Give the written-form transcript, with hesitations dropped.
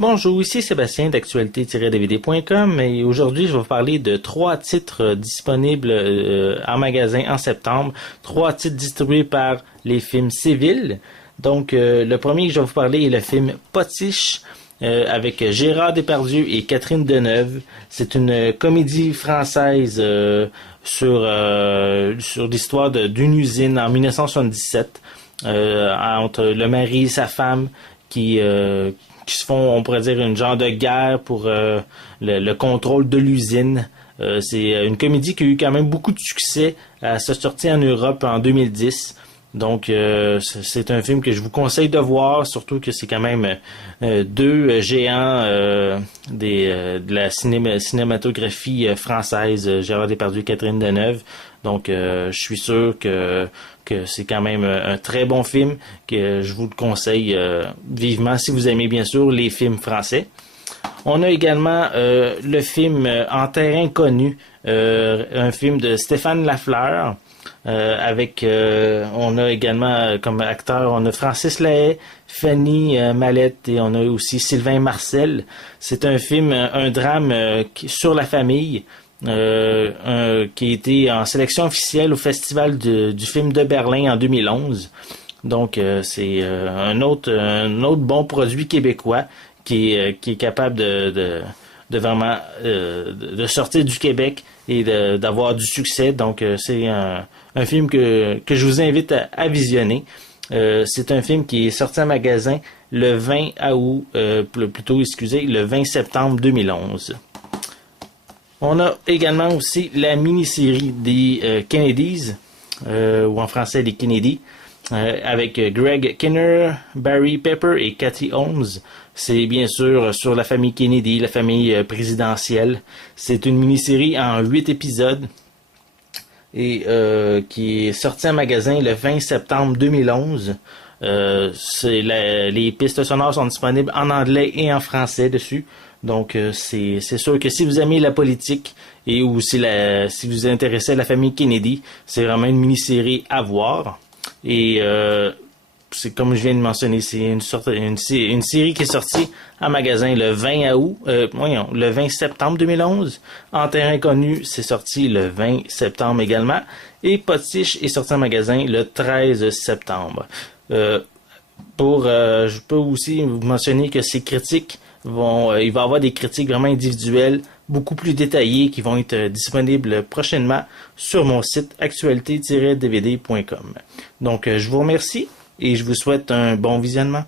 Bonjour, ici Sébastien d'actualité-dvd.com et aujourd'hui je vais vous parler de 3 titres disponibles en magasin en septembre, 3 titres distribués par les films Civils. Donc le premier que je vais vous parler est le film Potiche avec Gérard Depardieu et Catherine Deneuve. C'est une comédie française sur l'histoire d'une usine en 1977 entre le mari et sa femme qui se font, on pourrait dire, une genre de guerre pour le contrôle de l'usine. C'est une comédie qui a eu quand même beaucoup de succès à sa sortie en Europe en 2010. Donc, c'est un film que je vous conseille de voir, surtout que c'est quand même deux géants de la cinématographie française, Gérard Depardieu et Catherine Deneuve. Donc, je suis sûr que c'est quand même un très bon film, que je vous le conseille vivement si vous aimez bien sûr les films français. On a également le film En terrain connu, un film de Stéphane Lafleur. On a également comme acteur, on a Francis Lahaye, Fanny Mallette et on a aussi Sylvain Marcel. C'est un film, un drame sur la famille. Qui a été en sélection officielle au Festival du film de Berlin en 2011. Donc, c'est un autre bon produit québécois qui est capable de vraiment de sortir du Québec et d'avoir du succès. Donc, c'est un film que je vous invite à visionner. C'est un film qui est sorti en magasin le 20 août, le 20 septembre 2011. On a également aussi la mini-série des Kennedys, ou en français les Kennedy, avec Greg Kinnear, Barry Pepper et Cathy Holmes. C'est bien sûr sur la famille Kennedy, la famille présidentielle. C'est une mini-série en 8 épisodes et qui est sortie en magasin le 20 septembre 2011. Les pistes sonores sont disponibles en anglais et en français dessus. Donc, c'est sûr que si vous aimez la politique et ou si vous vous intéressez à la famille Kennedy, c'est vraiment une mini-série à voir. Et c'est comme je viens de mentionner, c'est une série qui est sortie en magasin le 20 septembre 2011. En terrain connu, c'est sorti le 20 septembre également. Et Potiche est sorti en magasin le 13 septembre. Je peux aussi vous mentionner que ces critiques il va y avoir des critiques vraiment individuelles, beaucoup plus détaillées, qui vont être disponibles prochainement sur mon site actualité-dvd.com. Donc, je vous remercie et je vous souhaite un bon visionnement.